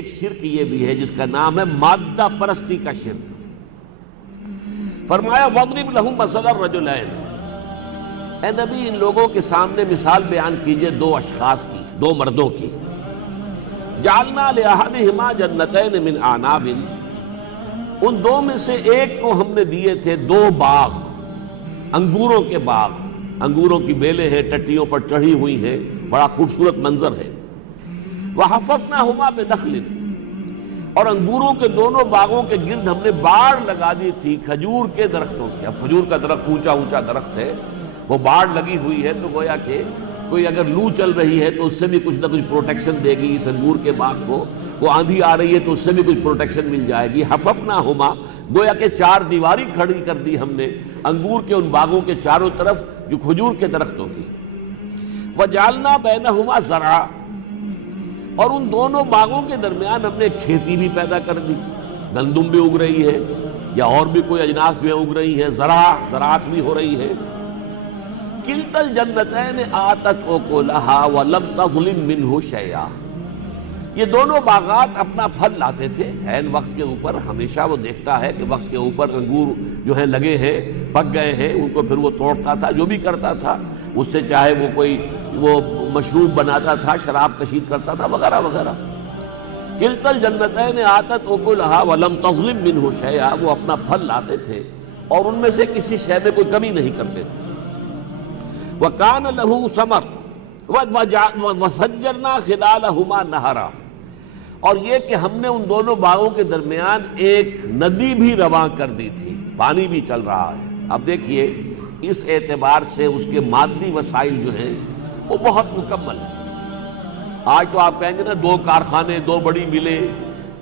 ایک شرک یہ بھی ہے جس کا نام ہے مادہ پرستی کا شرک۔ فرمایا وَاضْرِبْ لَهُمْ مَثَلَ الرَّجُلَيْنِ، اے نبی ان لوگوں کے سامنے مثال بیان کیجئے دو اشخاص کی، دو مردوں کی۔ جعلنا لأحدهما جنتین من اعناب، ان دو میں سے ایک کو ہم نے دیے تھے دو باغ، انگوروں کے باغ، انگوروں کی بیلیں ہیں ٹٹیوں پر چڑھی ہوئی ہیں، بڑا خوبصورت منظر ہے۔ وَحَفَفْنَاهُمَا بِنَخْلٍ، اور انگوروں کے دونوں باغوں کے گرد ہم نے باڑ لگا دی تھی کھجور کے درختوں کی۔ اب کھجور کا درخت اونچا اونچا درخت ہے، وہ باڑ لگی ہوئی ہے تو گویا کہ کوئی اگر لو چل رہی ہے تو اس سے بھی کچھ نہ کچھ پروٹیکشن دے گی اس انگور کے باغ کو، وہ آندھی آ رہی ہے تو اس سے بھی کچھ پروٹیکشن مل جائے گی۔ حففناہما، گویا کہ چار دیواری کھڑی کر دی ہم نے انگور کے ان باغوں کے چاروں طرف جو کھجور کے درختوں کی۔ وجعلنا بینہما زرعا، اور ان دونوں باغوں کے درمیان ہم نے کھیتی بھی پیدا کر دی، گندم بھی اگ رہی ہے یا اور بھی کوئی اجناس جو ہیں اگ رہی ہیں، زراعت بھی ہو رہی ہے۔ کلتا الجنتین آتت اکلہا ولم تظلم منہ شیئا، یہ دونوں باغات اپنا پھل لاتے تھے عین وقت کے اوپر۔ ہمیشہ وہ دیکھتا ہے کہ وقت کے اوپر انگور جو ہیں لگے ہیں، پک گئے ہیں، ان کو پھر وہ توڑتا تھا، جو بھی کرتا تھا اس سے، چاہے وہ کوئی وہ مشروب بناتا تھا، شراب کشید کرتا تھا، وغیرہ وغیرہ۔ کلتا الجنتین آتت اکلہا ولم تظلم منہ شیئا، وہ اپنا پھل لاتے تھے اور ان میں سے کسی شے میں کوئی کمی نہیں کرتے تھے۔ وَكَانَ لَهُ ثَمَرٌ وَفَجَّرْنَا خِلَالَهُمَا نَهَرًا، اور یہ کہ ہم نے ان دونوں باغوں کے درمیان ایک ندی بھی رواں کر دی تھی، پانی بھی چل رہا ہے۔ اب دیکھیے اس اعتبار سے اس کے مادی وسائل جو ہیں وہ بہت مکمل ہیں۔ آج تو آپ کہیں گے نا دو کارخانے، دو بڑی ملیں،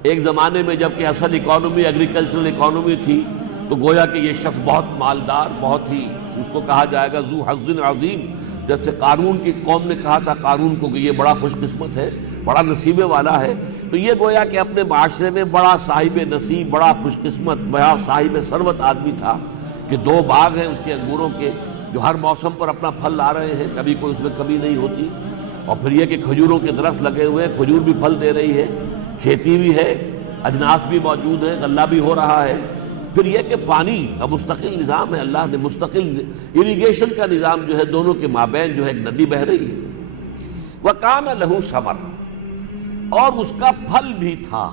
ایک زمانے میں جب کہ اصل اکانومی ایگریکلچرل اکانومی تھی تو گویا کہ یہ شخص بہت مالدار، بہت ہی اس کو کہا جائے گا ذو حظ عظیم، جیسے قارون کی قوم نے کہا تھا قارون کو کہ یہ بڑا خوش قسمت ہے، بڑا نصیبے والا ہے، تو یہ گویا کہ اپنے معاشرے میں بڑا صاحب نصیب، بڑا خوش قسمت، بڑا صاحب ثروت آدمی تھا کہ دو باغ ہیں اس کے انگوروں کے جو ہر موسم پر اپنا پھل لا رہے ہیں، کبھی کوئی اس میں کمی نہیں ہوتی۔ اور پھر یہ کہ کھجوروں کے درخت لگے ہوئے ہیں، کھجور بھی پھل دے رہی ہے، کھیتی بھی ہے، اجناس بھی موجود ہے، غلہ بھی ہو رہا ہے۔ پھر یہ کہ پانی کا مستقل نظام ہے، اللہ نے مستقل اریگیشن کا نظام جو ہے دونوں کے مابین جو ہے ایک ندی بہہ رہی ہے۔ وَكَانَ لَهُ ثَمَرٌ، اور اس کا پھل بھی تھا۔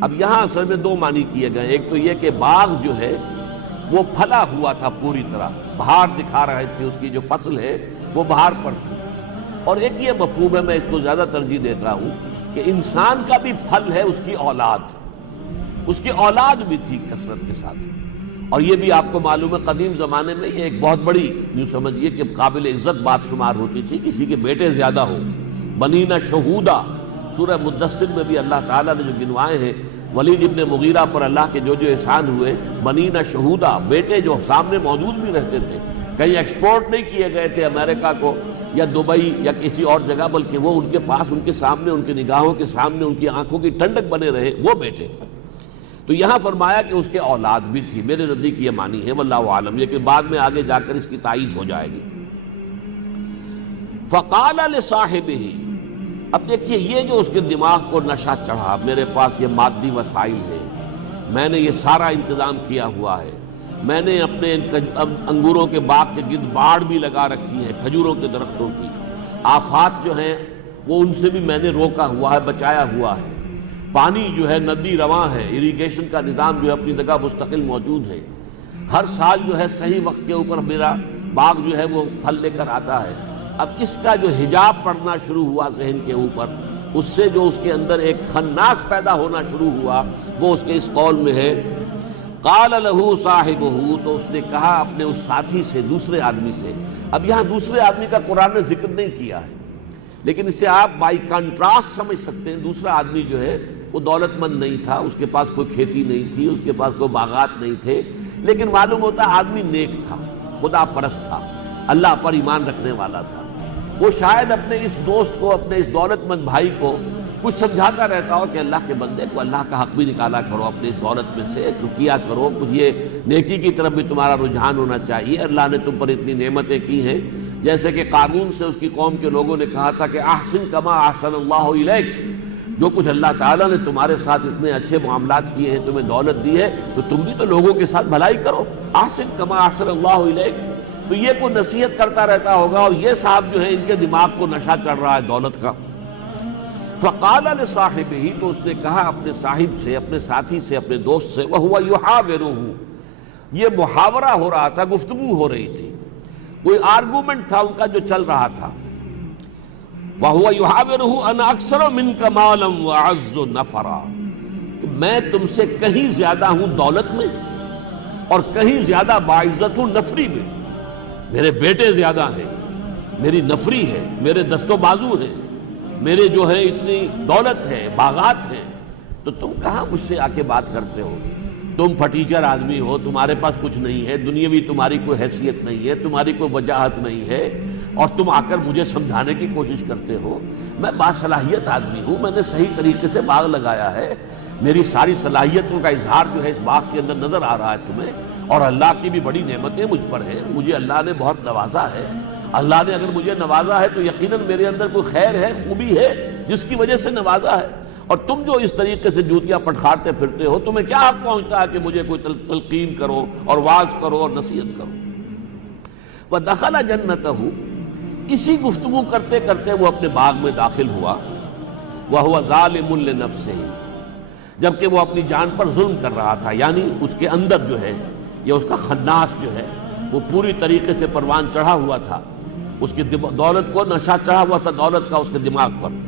اب یہاں اصل میں دو معنی کیے گئے، ایک تو یہ کہ باغ جو ہے وہ پھلا ہوا تھا پوری طرح، بہار دکھا رہے تھے، اس کی جو فصل ہے وہ بہار پر تھی، اور ایک یہ مفہوم ہے، میں اس کو زیادہ ترجیح دیتا ہوں کہ انسان کا بھی پھل ہے اس کی اولاد، اس کی اولاد بھی تھی کثرت کے ساتھ۔ اور یہ بھی آپ کو معلوم ہے قدیم زمانے میں یہ ایک بہت بڑی یوں سمجھیے کہ قابل عزت بات شمار ہوتی تھی، کسی کے بیٹے زیادہ ہو۔ بنینا شہودا، سورہ مدثر میں بھی اللہ تعالیٰ نے جو گنوائے ہیں ولید ابن مغیرہ پر اللہ کے جو جو احسان ہوئے، بنینا شہودا، بیٹے جو سامنے موجود بھی رہتے تھے، کہیں ایکسپورٹ نہیں کیے گئے تھے امریکہ کو یا دبئی یا کسی اور جگہ، بلکہ وہ ان کے پاس، ان کے سامنے، ان کی نگاہوں کے سامنے، ان کی آنکھوں کی ٹھنڈک بنے رہے وہ بیٹے۔ تو یہاں فرمایا کہ اس کے اولاد بھی تھی، میرے نزدیک یہ معنی ہے، واللہ عالم، لیکن بعد میں آگے جا کر اس کی تائید ہو جائے گی۔ فَقَالَ لِصَاحِبِهِ، اب دیکھیے یہ جو اس کے دماغ کو نشہ چڑھا، میرے پاس یہ مادی وسائل ہیں، میں نے یہ سارا انتظام کیا ہوا ہے، میں نے اپنے انگوروں کے باغ کے گرد باڑ بھی لگا رکھی ہے کھجوروں کے درختوں کی، آفات جو ہیں وہ ان سے بھی میں نے روکا ہوا ہے، بچایا ہوا ہے، پانی جو ہے ندی رواں ہے، اریگیشن کا نظام جو ہے اپنی جگہ مستقل موجود ہے، ہر سال جو ہے صحیح وقت کے اوپر میرا باغ جو ہے وہ پھل لے کر آتا ہے۔ اب اس کا جو حجاب پڑنا شروع ہوا ذہن کے اوپر، اس سے جو اس کے اندر ایک خناس پیدا ہونا شروع ہوا، وہ اس کے اس قول میں ہے قال له صاحبہ، تو اس نے کہا اپنے اس ساتھی سے، دوسرے آدمی سے۔ اب یہاں دوسرے آدمی کا قرآن نے ذکر نہیں کیا ہے، لیکن اس سے آپ بائی کنٹراسٹ سمجھ سکتے ہیں، دوسرا آدمی جو ہے وہ دولت مند نہیں تھا، اس کے پاس کوئی کھیتی نہیں تھی، اس کے پاس کوئی باغات نہیں تھے، لیکن معلوم ہوتا آدمی نیک تھا، خدا پرست تھا، اللہ پر ایمان رکھنے والا تھا۔ وہ شاید اپنے اس دوست کو، اپنے اس دولت مند بھائی کو کچھ سمجھاتا رہتا ہو کہ اللہ کے بندے کو اللہ کا حق بھی نکالا کرو اپنے اس دولت میں سے، تو کیا کرو کچھ، یہ نیکی کی طرف بھی تمہارا رجحان ہونا چاہیے، اللہ نے تم پر اتنی نعمتیں کی ہیں۔ جیسے کہ قارون سے اس کی قوم کے لوگوں نے کہا تھا کہ احسن کما احسن اللہ الیک، جو کچھ اللہ تعالیٰ نے تمہارے ساتھ اتنے اچھے معاملات کیے ہیں، تمہیں دولت دی ہے، تو تم بھی تو لوگوں کے ساتھ بھلائی کرو، احسن کما احسن اللہ الیک۔ تو یہ کوئی نصیحت کرتا رہتا ہوگا، اور یہ صاحب جو ہے ان کے دماغ کو نشہ چڑھ رہا ہے دولت کا۔ فقال لصاحبہ، تو اس نے کہا اپنے صاحب سے، اپنے ساتھی سے، اپنے دوست سے، وہو یحاورہ، یہ محاورہ ہو رہا تھا، گفتگو ہو رہی تھی، کوئی آرگومنٹ تھا ان کا جو چل رہا تھا۔ وَهُوَ يُحَاوِرُهُ أَنَا أَكْثَرُ مِنْكَ مَالًا وَأَعَزُّ نَفَرًا، کہ میں تم سے کہیں زیادہ ہوں دولت میں اور کہیں زیادہ باعزت ہوں نفری میں، میرے بیٹے زیادہ ہیں، میری نفری ہے، میرے دست و بازو ہیں، میرے جو ہے اتنی دولت ہے، باغات ہیں، تو تم کہاں مجھ سے آ کے بات کرتے ہو؟ تم پھٹیچر آدمی ہو، تمہارے پاس کچھ نہیں ہے، دنیاوی تمہاری کوئی حیثیت نہیں ہے، تمہاری کوئی وجاہت نہیں ہے، اور تم آ کر مجھے سمجھانے کی کوشش کرتے ہو۔ میں باصلاحیت آدمی ہوں، میں نے صحیح طریقے سے باغ لگایا ہے، میری ساری صلاحیتوں کا اظہار جو ہے اس باغ کے اندر نظر آ رہا ہے تمہیں، اور اللہ کی بھی بڑی نعمتیں مجھ پر ہیں، مجھے اللہ نے بہت نوازا ہے۔ اللہ نے اگر مجھے نوازا ہے تو یقیناً میرے اندر کوئی خیر ہے، خوبی ہے جس کی وجہ سے نوازا ہے، اور تم جو اس طریقے سے جوتیاں پٹخارتے پھرتے ہو، تمہیں کیا حق پہنچتا ہے کہ مجھے کوئی تلقین کرو اور واعظ کرو اور نصیحت کرو؟ وَدَخَلَ جَنَّتَهُ، اسی گفتگو کرتے کرتے وہ اپنے باغ میں داخل ہوا۔ وَهُوَ ظَالِمٌ لِنَفْسِهِ، جبکہ وہ اپنی جان پر ظلم کر رہا تھا، یعنی اس کے اندر جو ہے یہ اس کا خناس جو ہے وہ پوری طریقے سے پروان چڑھا ہوا تھا، اس کی دولت کو نشہ چڑھا ہوا تھا دولت کا اس کے دماغ پر۔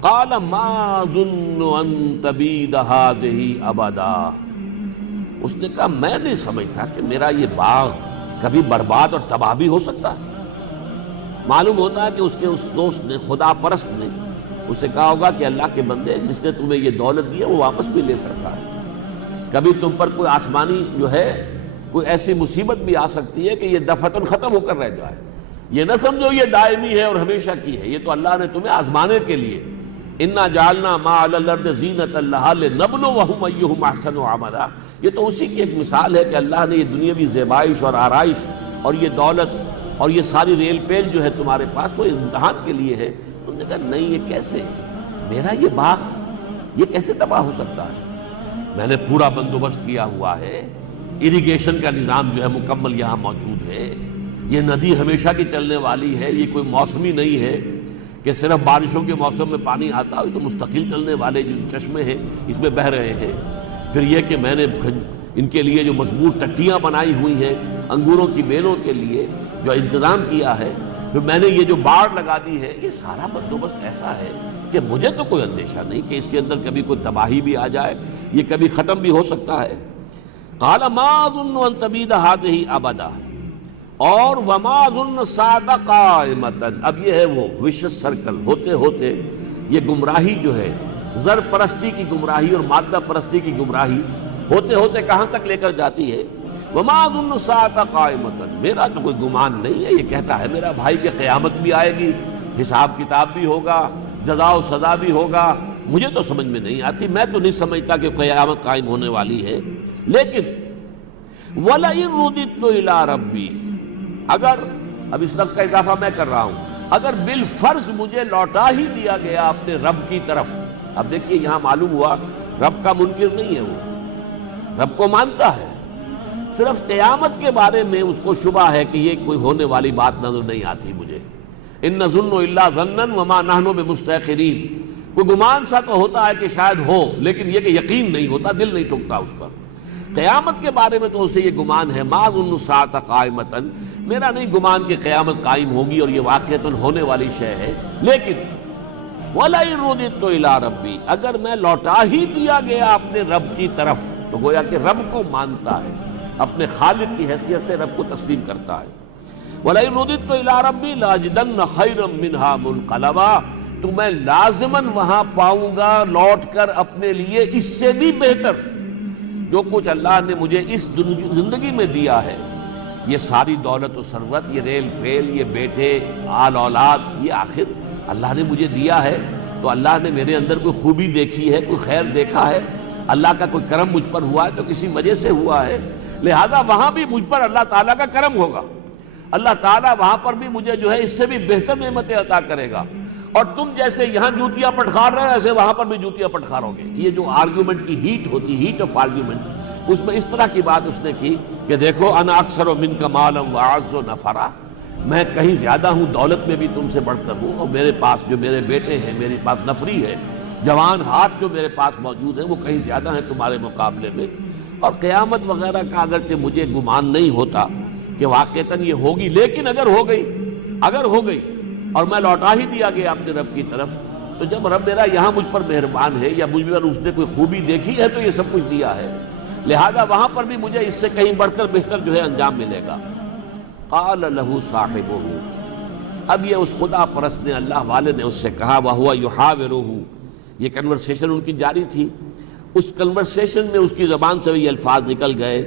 قال ما ظن ان تبید هذه ابدا، اس نے کہا میں نہیں سمجھتا کہ میرا یہ باغ کبھی برباد اور تباہ بھی ہو سکتا ہے۔ معلوم ہوتا ہے کہ اس کے اس دوست نے، خدا پرست نے اسے کہا ہوگا کہ اللہ کے بندے، جس نے تمہیں یہ دولت دی ہے وہ واپس بھی لے سکتا ہے، کبھی تم پر کوئی آسمانی جو ہے کوئی ایسی مصیبت بھی آ سکتی ہے کہ یہ دفعتاً ختم ہو کر رہ جائے، یہ نہ سمجھو یہ دائمی ہے اور ہمیشہ کی ہے، یہ تو اللہ نے تمہیں آزمانے کے لیے، انا جعلنا ما علی الارض زینۃ لہا لنبلوہم ایہم احسن عملا، یہ تو اسی کی ایک مثال ہے کہ اللہ نے یہ دنیاوی زیبائش اور آرائش اور یہ دولت اور یہ ساری ریل پیل جو ہے تمہارے پاس وہ امتحان کے لیے ہے۔ انہوں نے کہا نہیں، یہ کیسے، میرا یہ باغ یہ کیسے تباہ ہو سکتا ہے؟ میں نے پورا بندوبست کیا ہوا ہے، اریگیشن کا نظام جو ہے مکمل یہاں موجود ہے، یہ ندی ہمیشہ کی چلنے والی ہے، یہ کوئی موسمی نہیں ہے کہ صرف بارشوں کے موسم میں پانی آتا ہے، تو مستقل چلنے والے جو چشمے ہیں اس میں بہہ رہے ہیں۔ پھر یہ کہ میں نے ان کے لیے جو مضبوط ٹٹیاں بنائی ہوئی ہیں انگوروں کی بیلوں کے لیے جو انتظام کیا ہے، پھر میں نے یہ جو باڑ لگا دی ہے، یہ سارا بندوبست ایسا ہے کہ مجھے تو کوئی اندیشہ نہیں کہ اس کے اندر کبھی کوئی تباہی بھی آ جائے، یہ کبھی ختم بھی ہو سکتا ہے۔ قال ما ظن ان تبید هذه ابدا، اور وما ظن الساعة قائمة، اب یہ ہے وہ وشس سرکل، ہوتے ہوتے یہ گمراہی جو ہے، زر پرستی کی گمراہی اور مادہ پرستی کی گمراہی ہوتے ہوتے کہاں تک لے کر جاتی ہے؟ وما ظن الساعة قائمة، میرا تو کوئی گمان نہیں ہے، یہ کہتا ہے میرا بھائی کہ قیامت بھی آئے گی، حساب کتاب بھی ہوگا، جزا و سزا بھی ہوگا، مجھے تو سمجھ میں نہیں آتی، میں تو نہیں سمجھتا کہ قیامت قائم ہونے والی ہے۔ لیکن وَلَئِن رُدِدتُّ إِلَىٰ رَبِّي، اگر، اب اس لفظ کا اضافہ میں کر رہا ہوں، اگر بالفرض مجھے لوٹا ہی دیا گیا اپنے رب کی طرف، اب دیکھیے یہاں معلوم ہوا رب کا منکر نہیں ہے، وہ رب کو مانتا ہے، صرف قیامت کے بارے میں اس کو شبہ ہے کہ یہ کوئی ہونے والی بات نظر نہیں آتی مجھے۔ ان نظن الا ظنا وما نحن بمستيقنين، کوئی گمان سا تو ہوتا ہے کہ شاید ہو، لیکن یہ کہ یقین نہیں ہوتا، دل نہیں ٹھکتا اس پر۔ قیامت کے بارے میں تو اسے یہ گمان ہے، ما ظن الساعة قائمة، میرا نہیں گمان کہ قیامت قائم ہوگی اور یہ واقعتاً ہونے والی شے ہے، لیکن وَلَئِن رُدِدتُّ إِلَىٰ رَبِّي، اگر میں لوٹا ہی دیا گیا اپنے رب کی طرف، تو گویا کہ رب کو مانتا ہے، اپنے خالق کی حیثیت سے رب کو تسلیم کرتا ہے۔ وَلَئِن رُدِدتُّ إِلَىٰ رَبِّي لَأَجِدَنَّ خَيْرًا مِّنْهَا مُنْقَلَبًا، تو میں لازماً وہاں پاؤں گا لوٹ کر اپنے لیے اس سے بھی بہتر جو کچھ اللہ نے مجھے اس زندگی میں دیا ہے، یہ ساری دولت و ثروت، یہ ریل پیل، یہ بیٹے، آل اولاد، یہ آخر اللہ نے مجھے دیا ہے، تو اللہ نے میرے اندر کوئی خوبی دیکھی ہے، کوئی خیر دیکھا ہے، اللہ کا کوئی کرم مجھ پر ہوا ہے تو کسی وجہ سے ہوا ہے، لہذا وہاں بھی مجھ پر اللہ تعالیٰ کا کرم ہوگا، اللہ تعالیٰ وہاں پر بھی مجھے جو ہے اس سے بھی بہتر نعمتیں عطا کرے گا۔ اور تم جیسے یہاں جوتیاں پٹخار رہے ایسے وہاں پر بھی جوتیاں پٹخارو گے. یہ جو آرگیومنٹ کی ہیٹ ہوتی، ہیٹ آف آرگیومنٹ، اس میں اس طرح کی بات اس نے کی کہ دیکھو انا اکثر منک مالا واعز نفرا، میں کہیں زیادہ ہوں، دولت میں بھی تم سے بڑھ کر ہوں، اور میرے پاس جو میرے بیٹے ہیں، میرے پاس نفری ہے، جوان ہاتھ جو میرے پاس موجود ہیں وہ کہیں زیادہ ہیں تمہارے مقابلے میں. اور قیامت وغیرہ کا اگرچہ مجھے گمان نہیں ہوتا کہ واقعتاً یہ ہوگی، لیکن اگر ہو گئی اور میں لوٹا ہی دیا گیا اپنے رب کی طرف، تو جب رب میرا یہاں مجھ پر مہربان ہے یا مجھ پر اس نے کوئی خوبی دیکھی ہے تو یہ سب کچھ دیا ہے، لہذا وہاں پر بھی مجھے اس سے کہیں بڑھ کر بہتر جو ہے انجام ملے گا. قال له صاحبہ، اب یہ اس خدا پرست نے، اللہ والے نے اس سے کہا، وہو یحاورہ، یہ کنورسیشن ان کی جاری تھی، اس کنورسیشن میں اس کی زبان سے یہ الفاظ نکل گئے،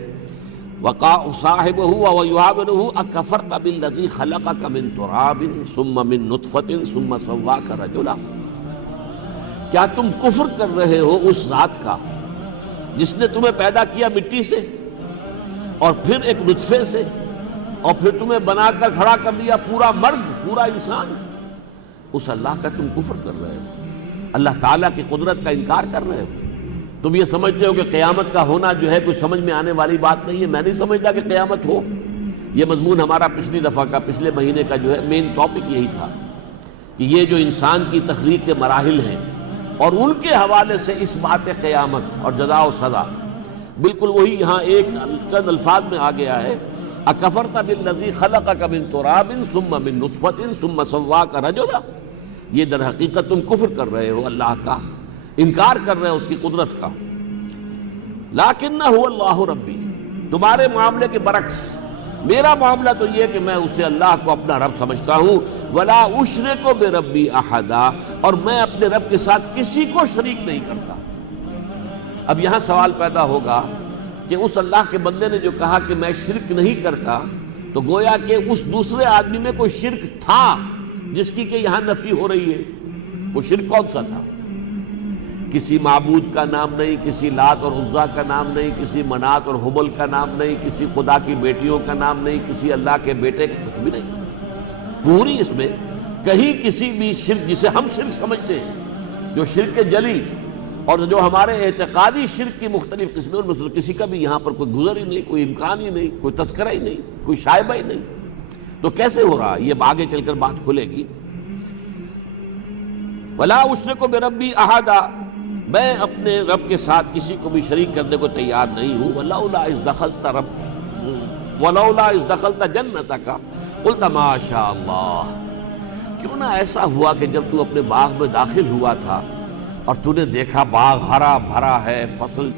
صاحبہ وہو یحاورہ اکفرت بالذی خلقک من تراب ثم من نطفۃ ثم سواک رجلا، کیا تم کفر کر رہے ہو اس ذات کا جس نے تمہیں پیدا کیا مٹی سے اور پھر ایک نطفے سے اور پھر تمہیں بنا کر کھڑا کر دیا پورا مرد، پورا انسان. اس اللہ کا تم کفر کر رہے ہو، اللہ تعالیٰ کی قدرت کا انکار کر رہے ہو. تم یہ سمجھتے ہو کہ قیامت کا ہونا جو ہے کچھ سمجھ میں آنے والی بات نہیں ہے. میں نہیں سمجھتا کہ قیامت ہو. یہ مضمون ہمارا پچھلی دفعہ کا، پچھلے مہینے کا جو ہے مین ٹاپک یہی تھا کہ یہ جو انسان کی تخلیق کے مراحل ہیں اور ان کے حوالے سے اس بات قیامت اور جزا و سزا، بالکل وہی یہاں ایک چند الفاظ میں آ گیا ہے، اکفرت بالذی خلقک من تراب ثم من نطفۃ ثم سواک رجلا. یہ در حقیقت تم کفر کر رہے ہو اللہ کا، انکار کر رہے ہو اس کی قدرت کا. لیکنہ اللہ ربی، تمہارے معاملے کے برعکس میرا معاملہ تو یہ کہ میں اسے اللہ کو اپنا رب سمجھتا ہوں. ولا اشرک بربی احدا، اور میں اپنے رب کے ساتھ کسی کو شریک نہیں کرتا. اب یہاں سوال پیدا ہوگا کہ اس اللہ کے بندے نے جو کہا کہ میں شرک نہیں کرتا، تو گویا کہ اس دوسرے آدمی میں کوئی شرک تھا جس کی کہ یہاں نفی ہو رہی ہے. وہ شرک کون سا تھا؟ کسی معبود کا نام نہیں، کسی لات اور عزا کا نام نہیں، کسی منات اور حبل کا نام نہیں، کسی خدا کی بیٹیوں کا نام نہیں، کسی اللہ کے بیٹے کا کچھ بھی نہیں. پوری اس میں کہیں کسی بھی شرک جسے ہم شرک سمجھتے ہیں، جو شرک جلی اور جو ہمارے اعتقادی شرک کی مختلف قسمیں، ان میں سے کسی کا بھی یہاں پر کوئی گزر ہی نہیں، کوئی امکان ہی نہیں، کوئی تذکرہ ہی نہیں، کوئی شائبہ ہی نہیں. تو کیسے ہو رہا؟ یہ آگے چل کر بات کھلے گی. ولا اشرک بربی احدا، میں اپنے رب کے ساتھ کسی کو بھی شریک کرنے کو تیار نہیں ہوں. ولولا اذ دخلت جنتک قلت ما شاء اللہ، کیوں نہ ایسا ہوا کہ جب تو اپنے باغ میں داخل ہوا تھا اور تو نے دیکھا باغ ہرا بھرا ہے، فصل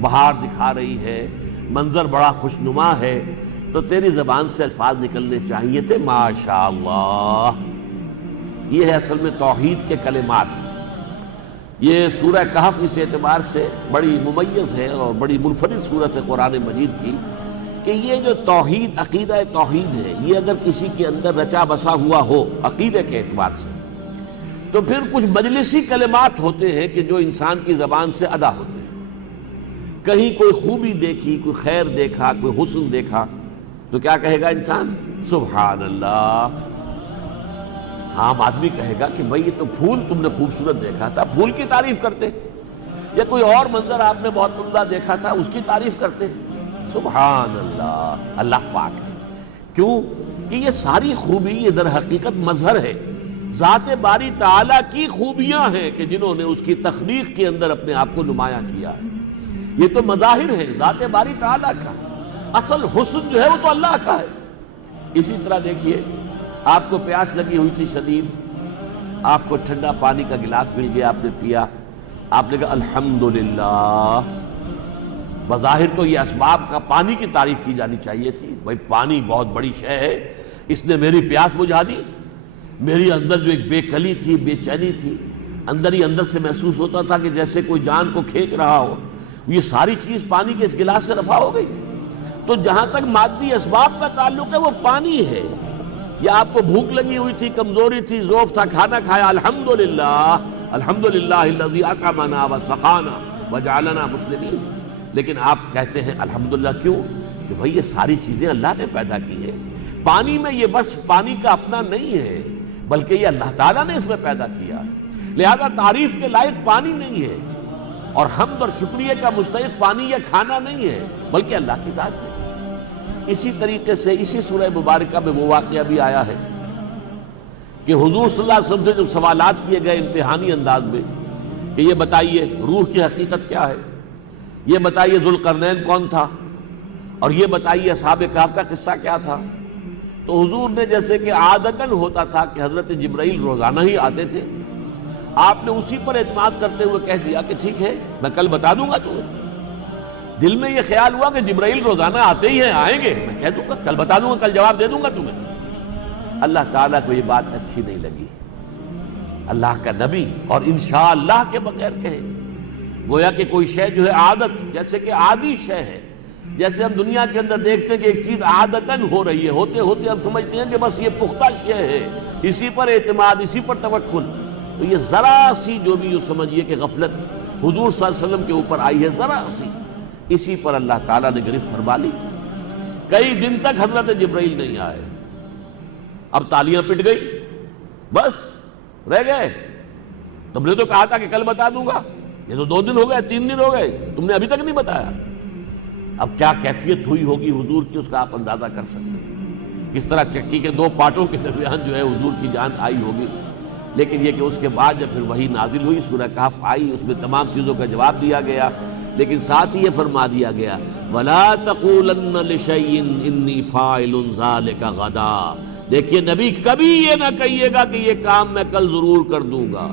بہار دکھا رہی ہے، منظر بڑا خوشنما ہے، تو تیری زبان سے الفاظ نکلنے چاہیے تھے ما شاء اللہ. یہ ہے اصل میں توحید کے کلمات. یہ سورہ کہف اس اعتبار سے بڑی ممیز ہے اور بڑی منفرد صورت ہے قرآن مجید کی کہ یہ جو توحید، عقیدہ توحید ہے، یہ اگر کسی کے اندر رچا بسا ہوا ہو عقیدے کے اعتبار سے، تو پھر کچھ مجلسی کلمات ہوتے ہیں کہ جو انسان کی زبان سے ادا ہوتے ہیں. کہیں کوئی خوبی دیکھی، کوئی خیر دیکھا، کوئی حسن دیکھا، تو کیا کہے گا انسان؟ سبحان اللہ. عام آدمی کہے گا کہ بھئی یہ تو پھول تم نے خوبصورت دیکھا تھا، پھول کی تعریف کرتے. یا کوئی اور منظر آپ نے بہت عمدہ دیکھا تھا، اس کی تعریف کرتے. سبحان اللہ، اللہ پاک ہے. کیوں کہ یہ ساری خوبی یہ در حقیقت مظہر ہے، ذات باری تعالیٰ کی خوبیاں ہیں کہ جنہوں نے اس کی تخلیق کے اندر اپنے آپ کو نمایاں کیا ہے. یہ تو مظاہر ہے ذات باری تعالیٰ کا. اصل حسن جو ہے وہ تو اللہ کا ہے. اسی طرح دیکھیے، آپ کو پیاس لگی ہوئی تھی شدید، آپ کو ٹھنڈا پانی کا گلاس مل گیا، آپ نے پیا، آپ نے کہا الحمدللہ. بظاہر تو یہ اسباب کا پانی کی تعریف کی جانی چاہیے تھی. بھائی پانی بہت بڑی شے ہے، اس نے میری پیاس بجھا دی. میری اندر جو ایک بے کلی تھی، بے چینی تھی، اندر ہی اندر سے محسوس ہوتا تھا کہ جیسے کوئی جان کو کھینچ رہا ہو، یہ ساری چیز پانی کے اس گلاس سے رفع ہو گئی. تو جہاں تک مادی اسباب کا تعلق ہے وہ پانی ہے. یا آپ کو بھوک لگی ہوئی تھی، کمزوری تھی، ذوف تھا، کھانا کھایا، الحمدللہ الحمدللہ الذی اطعمنا وسقانا وجعلنا مسلمین. لیکن آپ کہتے ہیں الحمدللہ کیوں؟ کہ بھئی یہ ساری چیزیں اللہ نے پیدا کی ہیں. پانی میں یہ بس پانی کا اپنا نہیں ہے، بلکہ یہ اللہ تعالیٰ نے اس میں پیدا کیا ہے، لہذا تعریف کے لائق پانی نہیں ہے، اور حمد اور شکریہ کا مستحق پانی یہ کھانا نہیں ہے، بلکہ اللہ کی ذات ہے۔ اسی طریقے سے اسی سورہ مبارکہ میں وہ واقعہ بھی آیا ہے کہ حضور صلی اللہ علیہ وسلم سے جب سوالات کیے گئے امتحانی انداز میں کہ یہ بتائیے روح کی حقیقت کیا ہے، یہ بتائیے ذوالقرنین کون تھا، اور یہ بتائیے اصحاب کہف کا قصہ کیا تھا، تو حضور نے جیسے کہ عادتاً ہوتا تھا کہ حضرت جبرائیل روزانہ ہی آتے تھے، آپ نے اسی پر اعتماد کرتے ہوئے کہہ دیا کہ ٹھیک ہے میں کل بتا دوں گا تمہیں۔ دل میں یہ خیال ہوا کہ جبرائیل روزانہ آتے ہی ہیں، آئیں گے، میں کہہ دوں گا کل بتا دوں گا، کل جواب دے دوں گا تمہیں۔ اللہ تعالیٰ کو یہ بات اچھی نہیں لگی، اللہ کا نبی اور انشاءاللہ کے بغیر کہے، گویا کہ کوئی شے جو ہے عادت، جیسے کہ عادی شے ہے، جیسے ہم دنیا کے اندر دیکھتے ہیں کہ ایک چیز عادتاً ہو رہی ہے، ہوتے ہوتے ہم سمجھتے ہیں کہ بس یہ پختہ شے ہے، اسی پر اعتماد، اسی پر توکل، تو یہ ذرا سی جو بھی سمجھیے کہ غفلت حضور صلی اللہ علیہ وسلم کے اوپر آئی ہے، ذرا سی، اسی پر اللہ تعالیٰ نے گرفت فرما لی۔ کئی دن تک حضرت جبرائیل نہیں آئے، اب تالیاں پٹ گئی، بس رہ گئے، تم نے تو کہا تھا کہ کل بتا دوں گا، یہ تو 2 دن ہو گئے، 3 دن ہو گئے، تم نے ابھی تک نہیں بتایا۔ اب کیا کیفیت ہوئی ہوگی حضور کی، اس کا آپ اندازہ کر سکتے ہیں، کس طرح چکی کے 2 پارٹوں کے درمیان جو ہے حضور کی جان آئی ہوگی۔ لیکن یہ کہ اس کے بعد جب پھر وحی نازل ہوئی، سورہ کہف آئی، اس میں تمام چیزوں کا جواب دیا گیا، لیکن ساتھ ہی یہ فرما دیا گیا وَلَا تَقُولَنَّ لِشَيْءٍ إِنِّي فَاعِلٌ ذَلِكَ غَدًا، دیکھیے نبی کبھی یہ نہ کہیے گا کہ یہ کام میں کل ضرور کر دوں گا،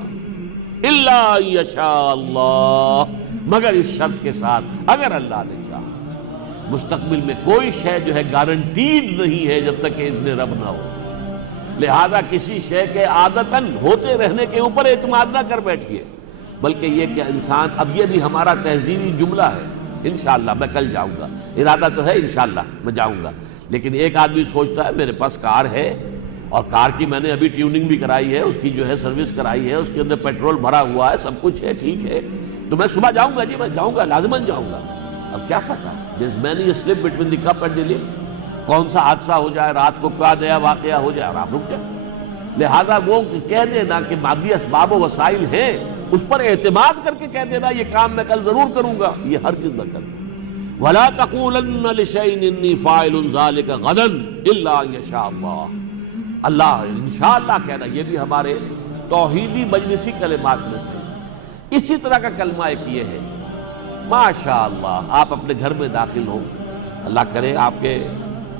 إِلَّا يَشَاءَ اللَّهُ، مگر اس شرط کے ساتھ اگر اللہ نے چاہا۔ مستقبل میں کوئی شے جو ہے گارنٹیڈ نہیں ہے جب تک کہ اذن رب نہ ہو، لہذا کسی شے کے عادتاً ہوتے رہنے کے اوپر اعتماد نہ کر بیٹھیے، بلکہ یہ کہ انسان، اب یہ بھی ہمارا تہذیبی جملہ ہے، انشاءاللہ میں کل جاؤں گا، ارادہ تو ہے انشاءاللہ میں جاؤں گا، لیکن ایک آدمی سوچتا ہے میرے پاس کار ہے، اور کار کی میں نے ابھی ٹیوننگ بھی کرائی ہے، اس کی جو ہے سروس کرائی ہے، اس کے اندر پیٹرول بھرا ہوا ہے، سب کچھ ہے، ٹھیک ہے، تو میں صبح جاؤں گا، جی میں جاؤں گا، لازماً جاؤں گا۔ اب کیا پتا there's many a slip between the cup and the lip، کون سا حادثہ ہو جائے، رات کو کیا نیا واقعہ ہو جائے اور آپ رک جائیں۔ لہذا وہ کہہ دینا کہ مادی اسباب و وسائل ہیں، اس پر اعتماد کر کے کہہ دینا یہ کام میں کل ضرور کروں گا، یہ ہرگز نہ کرنا۔ وَلَا تَقُولَنَّ لِشَيْءٍ إِنِّي فَاعِلٌ ذَلِكَ غَدًا إِلَّا أَن يَشَاءَ اللَّهُ، اللہ انشاءاللہ کہنا، یہ بھی ہمارے توحیدی مجلسی کلمات میں سے۔ اسی طرح کا کلمہ ایک یہ ہے، ماشاءاللہ، آپ اپنے گھر میں داخل ہوں، اللہ کرے آپ کے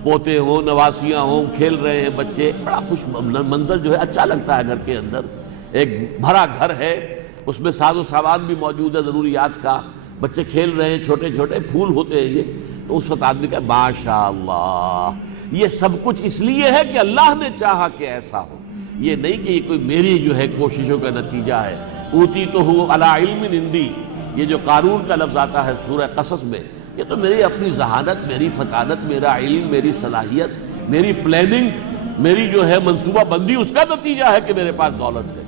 پوتے ہوں، نواسیاں ہوں، کھیل رہے ہیں بچے، بڑا خوش منظر جو ہے اچھا لگتا ہے، گھر کے اندر ایک بھرا گھر ہے، اس میں ساز و سامان بھی موجود ہے ضروریات کا، بچے کھیل رہے ہیں، چھوٹے چھوٹے پھول ہوتے ہیں یہ، تو اس وقت آدمی کہے ماشاءاللہ، یہ سب کچھ اس لیے ہے کہ اللہ نے چاہا کہ ایسا ہو، یہ نہیں کہ یہ کوئی میری جو ہے کوششوں کا نتیجہ ہے۔ اوتیتہ علی علم عندی، یہ جو قارون کا لفظ آتا ہے سورہ قصص میں، یہ تو میری اپنی ذہانت، میری فطانت، میرا علم، میری صلاحیت، میری پلاننگ، میری جو ہے منصوبہ بندی، اس کا نتیجہ ہے کہ میرے پاس دولت ہے۔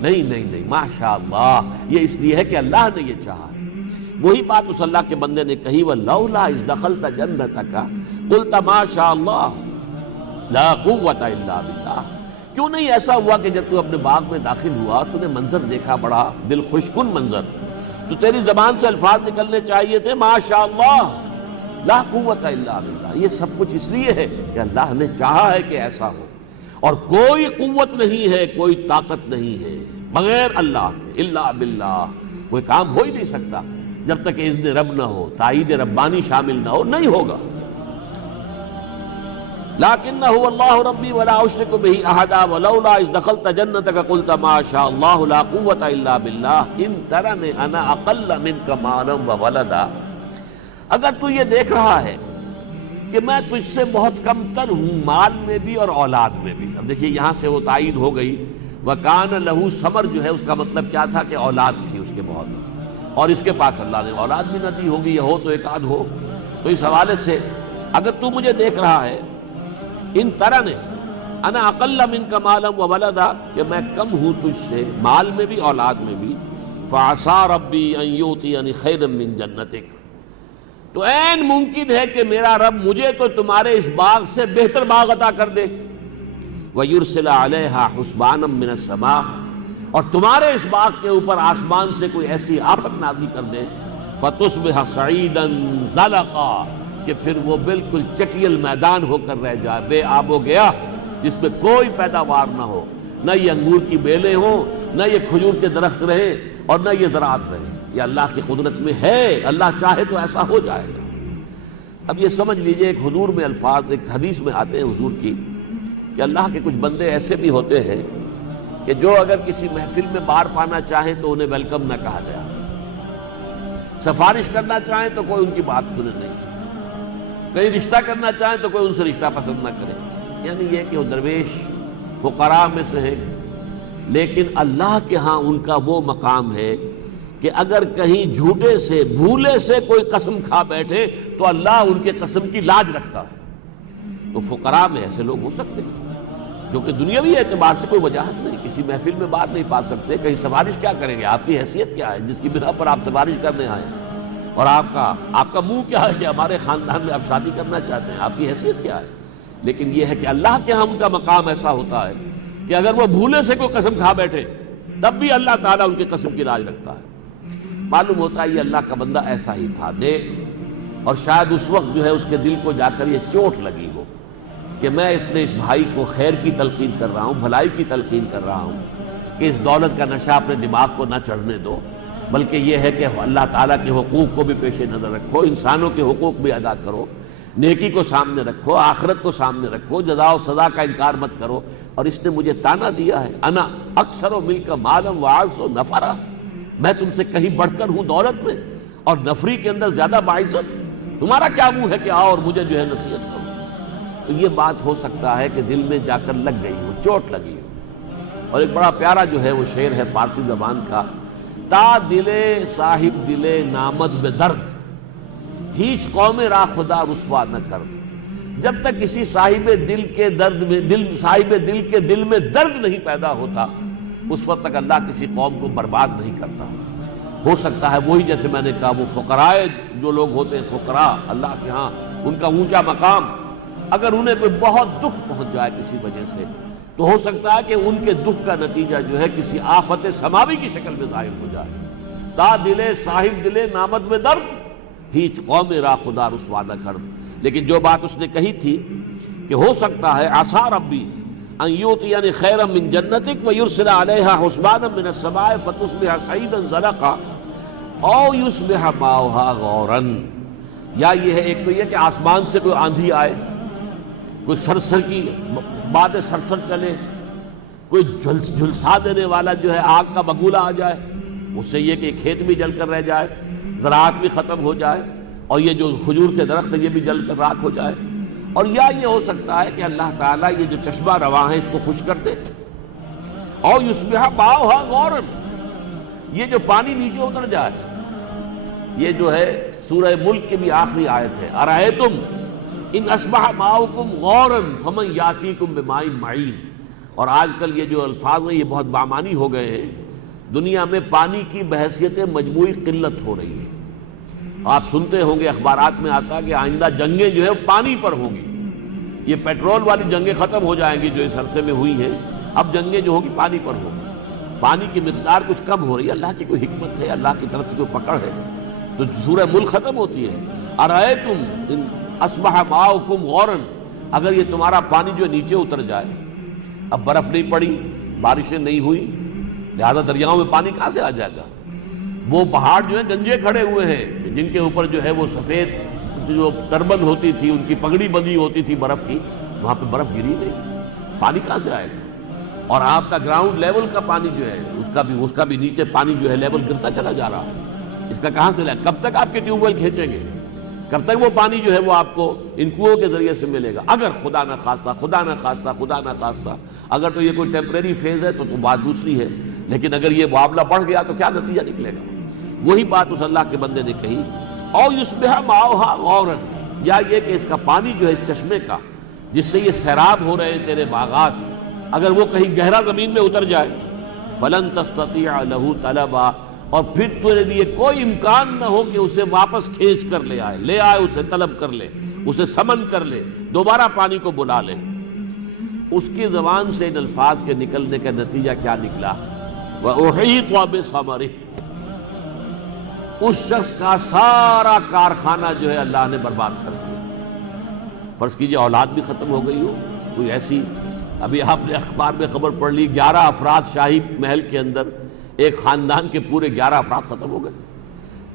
نہیں نہیں نہیں، ماشاءاللہ، یہ اس لیے ہے کہ اللہ نے یہ چاہا۔ وہی بات اس اللہ کے بندے نے کہی وَلَوْلَا إِذْ دَخَلْتَ جَنَّتَكَ قُلْتَ مَا شَاءَ اللَّهُ لَا قُوَّةَ إِلَّا بِاللَّهِ، کیوں نہیں ایسا ہوا کہ جب تو اپنے باغ میں داخل ہوا تو نے منظر دیکھا، بڑا دل خوش کن منظر، تو تیری زبان سے الفاظ نکلنے چاہیے تھے ماشاءاللہ لا قوت الا باللہ، یہ سب کچھ اس لیے ہے کہ اللہ نے چاہا ہے کہ ایسا ہو، اور کوئی قوت نہیں ہے، کوئی طاقت نہیں ہے بغیر اللہ کے، الا باللہ، کوئی کام ہو ہی نہیں سکتا جب تک اذن رب نہ ہو، تائید ربانی شامل نہ ہو، نہیں ہوگا۔ لَكِنَّ هُوَ اللَّهُ رَبِّي وَلَا أُشْرِكُ بِهِ أَحَدًا وَلَوْلَا إِذْ دَخَلْتَ جَنَّتَكَ قُلْتَ مَا شَاءَ اللَّهُ لَا قُوَّةَ إِلَّا بِاللَّهِ إِن تَرَنِ أَنَا أَقَلَّ مِنْكَ مَالًا وَوَلَدًا، اگر تو یہ دیکھ رہا ہے کہ میں تجھ سے بہت کم تر ہوں، مال میں بھی اور اولاد میں بھی۔ اب دیکھیے یہاں سے وہ تائید ہو گئی، وَكَانَ لَهُ ثَمَر جو ہے اس کا مطلب کیا تھا کہ اولاد تھی اس کے بہت، اور اس کے پاس اللہ نے اولاد بھی نہ دی ہوگی، یا ہو تو ایک آدھ ہو، تو اس حوالے سے اگر تو مجھے دیکھ رہا ہے، ان طرح نے انا اقل منک مالا وولدا، کہ میں کم ہوں تجھ سے مال میں بھی اولاد میں بھی، فعسى ربی ان یؤتینی خیرا من جنتک، تو عین ممکن ہے کہ میرا رب مجھے تو تمہارے اس باغ سے بہتر باغ عطا کر دے۔ وَيُرْسِلَ عَلَيْهَا حُسْبَانًا مِّنَ السَّمَاءِ، اور تمہارے اس باغ کے اوپر آسمان سے کوئی ایسی آفت نازل کر دے فَتُصْبِحَ صَعِيدًا زَلَقًا، کہ پھر وہ بالکل چٹیل میدان ہو کر رہ جائے، بے آب و گیا، جس میں کوئی پیداوار نہ ہو، نہ یہ انگور کی بیلیں ہوں، نہ یہ کھجور کے درخت رہے، اور نہ یہ زراعت رہے۔ یہ اللہ کی قدرت میں ہے، اللہ چاہے تو ایسا ہو جائے گا۔ اب یہ سمجھ لیجئے، ایک حضور میں الفاظ ایک حدیث میں آتے ہیں حضور کی، کہ اللہ کے کچھ بندے ایسے بھی ہوتے ہیں کہ جو اگر کسی محفل میں بار پانا چاہیں تو انہیں ویلکم نہ کہا جائے، سفارش کرنا چاہیں تو کوئی ان کی بات سنے نہیں، کہیں رشتہ کرنا چاہیں تو کوئی ان سے رشتہ پسند نہ کرے۔ یعنی یہ کہ وہ درویش فقراء میں سے ہیں، لیکن اللہ کے ہاں ان کا وہ مقام ہے کہ اگر کہیں جھوٹے سے بھولے سے کوئی قسم کھا بیٹھے تو اللہ ان کے قسم کی لاج رکھتا ہے۔ تو فقراء میں ایسے لوگ ہو سکتے ہیں جو کہ دنیاوی اعتبار سے کوئی وجاہت نہیں، کسی محفل میں بات نہیں پا سکتے، کہیں سفارش کیا کریں گے، آپ کی حیثیت کیا ہے جس کی بنا پر آپ سفارش کرنے آئے ہیں، اور آپ کا منہ کیا ہے کہ ہمارے خاندان میں آپ شادی کرنا چاہتے ہیں، آپ کی حیثیت کیا ہے۔ لیکن یہ ہے کہ اللہ کے ہاں ان کا مقام ایسا ہوتا ہے کہ اگر وہ بھولے سے کوئی قسم کھا بیٹھے تب بھی اللہ تعالیٰ ان کی قسم کی لاج رکھتا ہے۔ معلوم ہوتا ہے یہ اللہ کا بندہ ایسا ہی تھا، دیکھ، اور شاید اس وقت جو ہے اس کے دل کو جا کر یہ چوٹ لگی ہو کہ میں اپنے اس بھائی کو خیر کی تلقین کر رہا ہوں، بھلائی کی تلقین کر رہا ہوں، کہ اس دولت کا نشہ اپنے دماغ کو نہ چڑھنے دو، بلکہ یہ ہے کہ اللہ تعالیٰ کے حقوق کو بھی پیش نظر رکھو، انسانوں کے حقوق بھی ادا کرو، نیکی کو سامنے رکھو، آخرت کو سامنے رکھو، جزا و سزا کا انکار مت کرو۔ اور اس نے مجھے تانا دیا ہے، انا اکثر و مل کا مالم واعظ و نفرا، میں تم سے کہیں بڑھ کر ہوں دولت میں اور نفری کے اندر زیادہ باعزت، تمہارا کیا منہ ہے کہ آؤ اور مجھے جو ہے نصیحت کرو۔ تو یہ بات ہو سکتا ہے کہ دل میں جا کر لگ گئی ہو، چوٹ لگی ہو۔ اور ایک بڑا پیارا جو ہے وہ شعر ہے فارسی زبان کا، تا دلے صاحب دلے نامد بے درد، ہیچ قوم را خدا رسوا نہ کرد۔ جب تک کسی صاحب دل کے دل میں درد نہیں پیدا ہوتا، اس وقت تک اللہ کسی قوم کو برباد نہیں کرتا۔ ہو سکتا ہے وہی جیسے میں نے کہا وہ فقراء جو لوگ ہوتے ہیں، فقراء اللہ کے ہاں ان کا اونچا مقام، اگر انہیں کوئی بہت دکھ پہنچ جائے کسی وجہ سے تو ہو سکتا ہے کہ ان کے دکھ کا نتیجہ جو ہے کسی آفت سماوی کی شکل میں ظاہر ہو جائے۔ تا دلے صاحب دلے نامد میں درد، ہیچ قوم را خدا رسوا نہ کرد۔ لیکن جو بات اس نے کہی تھی کہ ہو سکتا ہے عسیٰ ربی ان یؤتینی خیرا من جنتک ویرسل علیہا حسبانا من السماء فتصبح صعیدا زلقا او یصبح ماؤہا غورا، یا یہ ہے ایک تو یہ کہ آسمان سے کوئی آندھی آئے، کوئی سرسر کی باد سرسر چلے، کوئی جھلسا دینے والا جو ہے آگ کا بگولہ آ جائے، اس سے یہ کہ کھیت بھی جل کر رہ جائے، زراعت بھی ختم ہو جائے، اور یہ جو کھجور کے درخت ہے یہ بھی جل کر راکھ ہو جائے، اور یا یہ ہو سکتا ہے کہ اللہ تعالیٰ یہ جو چشمہ رواں ہے اس کو خشک کر دے، اور یصبح ماؤہا غورا، یہ جو پانی نیچے اتر جائے۔ یہ جو ہے سورہ ملک کی بھی آخری آیت ہے، ارأیتم ان اصبح ماؤکم غورا فمن یاتیکم بماء معین۔ اور آج کل یہ جو الفاظ ہیں یہ بہت بامانی ہو گئے ہیں، دنیا میں پانی کی بحیثیت مجموعی قلت ہو رہی ہے۔ آپ سنتے ہوں گے اخبارات میں آتا کہ آئندہ جنگیں جو ہے پانی پر ہوں گی، یہ پیٹرول والی جنگیں ختم ہو جائیں گی جو اس عرصے میں ہوئی ہیں، اب جنگیں جو ہوں گی پانی پر ہوں گی، پانی کی مقدار کچھ کم ہو رہی ہے، اللہ کی کوئی حکمت ہے، اللہ کی طرف سے کوئی پکڑ ہے۔ تو سورہ ملک ختم ہوتی ہے، ارأیتم ان اصبح ماؤکم غورا، اگر یہ تمہارا پانی جو نیچے اتر جائے، اب برف نہیں پڑی، بارشیں نہیں ہوئی، لہذا دریاؤں میں پانی کہاں سے آ جائے گا؟ وہ پہاڑ جو ہیں گنجے کھڑے ہوئے ہیں جن کے اوپر جو ہے وہ سفید جو ٹربن ہوتی تھی، ان کی پگڑی بندھی ہوتی تھی برف کی، وہاں پہ برف گری نہیں، پانی کہاں سے آئے گا؟ اور آپ کا گراؤنڈ لیول کا پانی جو ہے اس کا بھی نیچے پانی جو ہے لیول گرتا چلا جا رہا ہے، اس کا کہاں سے لائے؟ کب تک آپ کے ٹیوب ویل کھینچیں گے؟ کب تک وہ پانی جو ہے وہ آپ کو ان کنوؤں کے ذریعے سے ملے گا؟ اگر خدا نہ خواستہ اگر تو یہ کوئی ٹیمپریری فیز ہے تو بات دوسری ہے، لیکن اگر یہ معاملہ بڑھ گیا تو کیا نتیجہ نکلے گا؟ وہی بات اس اللہ کے بندے نے کہی، او یصبح ماؤہا غورا، یا یہ کہ اس کا پانی جو ہے اس چشمے کا جس سے یہ سیراب ہو رہے ہیں تیرے باغات، اگر وہ کہیں گہرا زمین میں اتر جائے، فلن تستطیع لہ طلبا، اور پھر تیرے لیے کوئی امکان نہ ہو کہ اسے واپس کھینچ کر لے آئے اسے طلب کر لے، اسے سمن کر لے، دوبارہ پانی کو بلا لے۔ اس کی زبان سے ان الفاظ کے نکلنے کا نتیجہ کیا نکلا؟ وَأُحِيطَ بِثَمَرِهِ، اس شخص کا سارا کارخانہ جو ہے اللہ نے برباد کر دیا۔ فرض کیجئے اولاد بھی ختم ہو گئی ہو، کوئی ایسی، ابھی آپ نے اخبار میں خبر پڑھ لی 11 افراد شاہی محل کے اندر، ایک خاندان کے پورے 11 افراد ختم ہو گئے،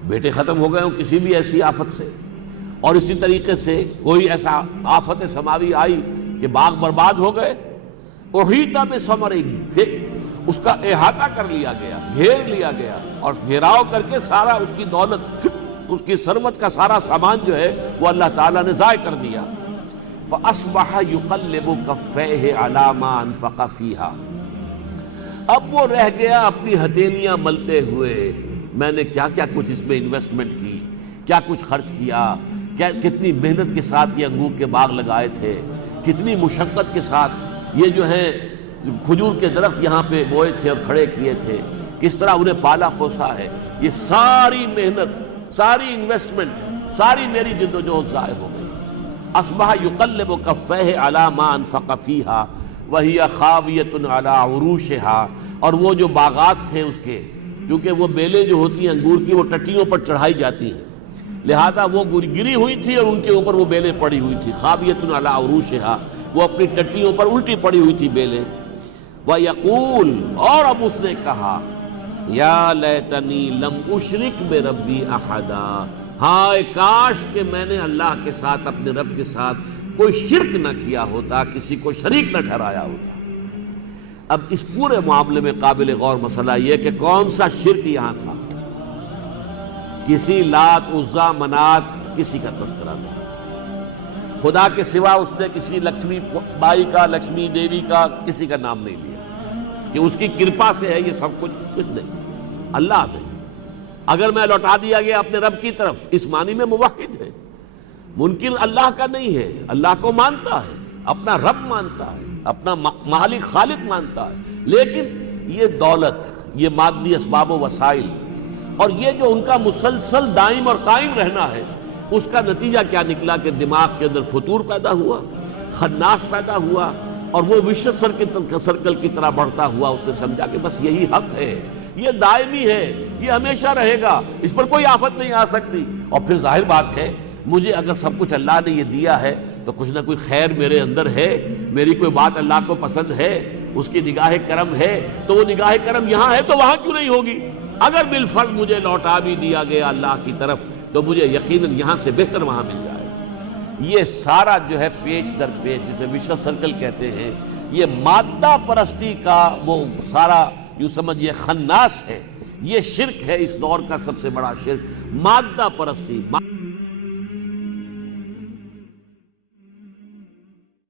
بیٹے ختم ہو گئے ہوں کسی بھی ایسی آفت سے۔ اور اسی طریقے سے کوئی ایسا آفت سماوی آئی کہ باغ برباد ہو گئے، احیط بثمرہ، اس کا احاطہ کر لیا گیا، گھیر لیا گیا، اور گھیراؤ کر کے سارا اس کی دولت، اس کی ثروت کا سارا سامان جو ہے وہ اللہ تعالیٰ نے ضائع کر دیا۔ فَأَصْبَحَ يُقَلِّبُ كَفَّيْهِ عَلَى مَا أَنفَقَ فِيهَا، اب وہ رہ گیا اپنی ہتھیلیاں ملتے ہوئے، میں نے کیا کیا کچھ اس میں انویسٹمنٹ کی، کیا کچھ خرچ کیا، کتنی محنت کے ساتھ یہ انگور کے باغ لگائے تھے، کتنی مشقت کے ساتھ یہ جو ہے کھجور کے درخت یہاں پہ بوئے تھے اور کھڑے کیے تھے، کس طرح انہیں پالا پوسا ہے، یہ ساری محنت، ساری انویسٹمنٹ، ساری میری جد و جہد ضائع ہو گئی۔ اصبح یقلب کفیہ علی ما انفق فیہا وہی خاویۃ علی عروشہا، اور وہ جو باغات تھے اس کے، کیونکہ وہ بیلیں جو ہوتی ہیں انگور کی وہ ٹٹیوں پر چڑھائی جاتی ہیں، لہذا وہ گری ہوئی تھی اور ان کے اوپر وہ بیلیں پڑی ہوئی تھی، خاویۃ علی عروشہا، وہ اپنی ٹٹیوں پر الٹی پڑی ہوئی تھی بیلیں۔ وَيَقُول، اور اب اس نے کہا، یا لیتنی لم اشرک بربی احدا، ہائے کاش کہ میں نے اللہ کے ساتھ، اپنے رب کے ساتھ کوئی شرک نہ کیا ہوتا، کسی کو شریک نہ ٹھہرایا ہوتا۔ اب اس پورے معاملے میں قابل غور مسئلہ یہ کہ کون سا شرک یہاں تھا؟ کسی لات، عزا، منات کسی کا تذکرہ نہیں، خدا کے سوا اس نے کسی لکشمی بائی کا، لکشمی دیوی کا کسی کا نام نہیں لیا کہ اس کی کرپا سے ہے یہ سب کچھ نہیں، اللہ نے۔ اگر میں لوٹا دیا گیا اپنے رب کی طرف، اس معنی میں موحد ہے، منکر اللہ کا نہیں ہے، اللہ کو مانتا ہے، اپنا رب مانتا ہے، اپنا مالک خالق مانتا ہے، لیکن یہ دولت، یہ مادی اسباب و وسائل، اور یہ جو ان کا مسلسل دائم اور قائم رہنا ہے، اس کا نتیجہ کیا نکلا کہ دماغ کے اندر فتور پیدا ہوا، خناس پیدا ہوا، اور وہ وشو سرکل کی طرح بڑھتا ہوا۔ اس نے سمجھا کہ بس یہی حق ہے، یہ دائمی ہے، یہ ہمیشہ رہے گا، اس پر کوئی آفت نہیں آ سکتی۔ اور پھر ظاہر بات ہے مجھے اگر سب کچھ اللہ نے یہ دیا ہے تو کچھ نہ کوئی خیر میرے اندر ہے، میری کوئی بات اللہ کو پسند ہے، اس کی نگاہ کرم ہے، تو وہ نگاہ کرم یہاں ہے تو وہاں کیوں نہیں ہوگی؟ اگر بالفرض مجھے لوٹا بھی دیا گیا اللہ کی طرف تو مجھے یقیناً یہاں سے بہتر وہاں مل جائے۔ یہ سارا جو ہے پیچ در پیچ، جسے وشو سرکل کہتے ہیں، یہ مادہ پرستی کا وہ سارا یوں سمجھئے خناس ہے، یہ شرک ہے اس دور کا سب سے بڑا شرک، مادہ پرستی۔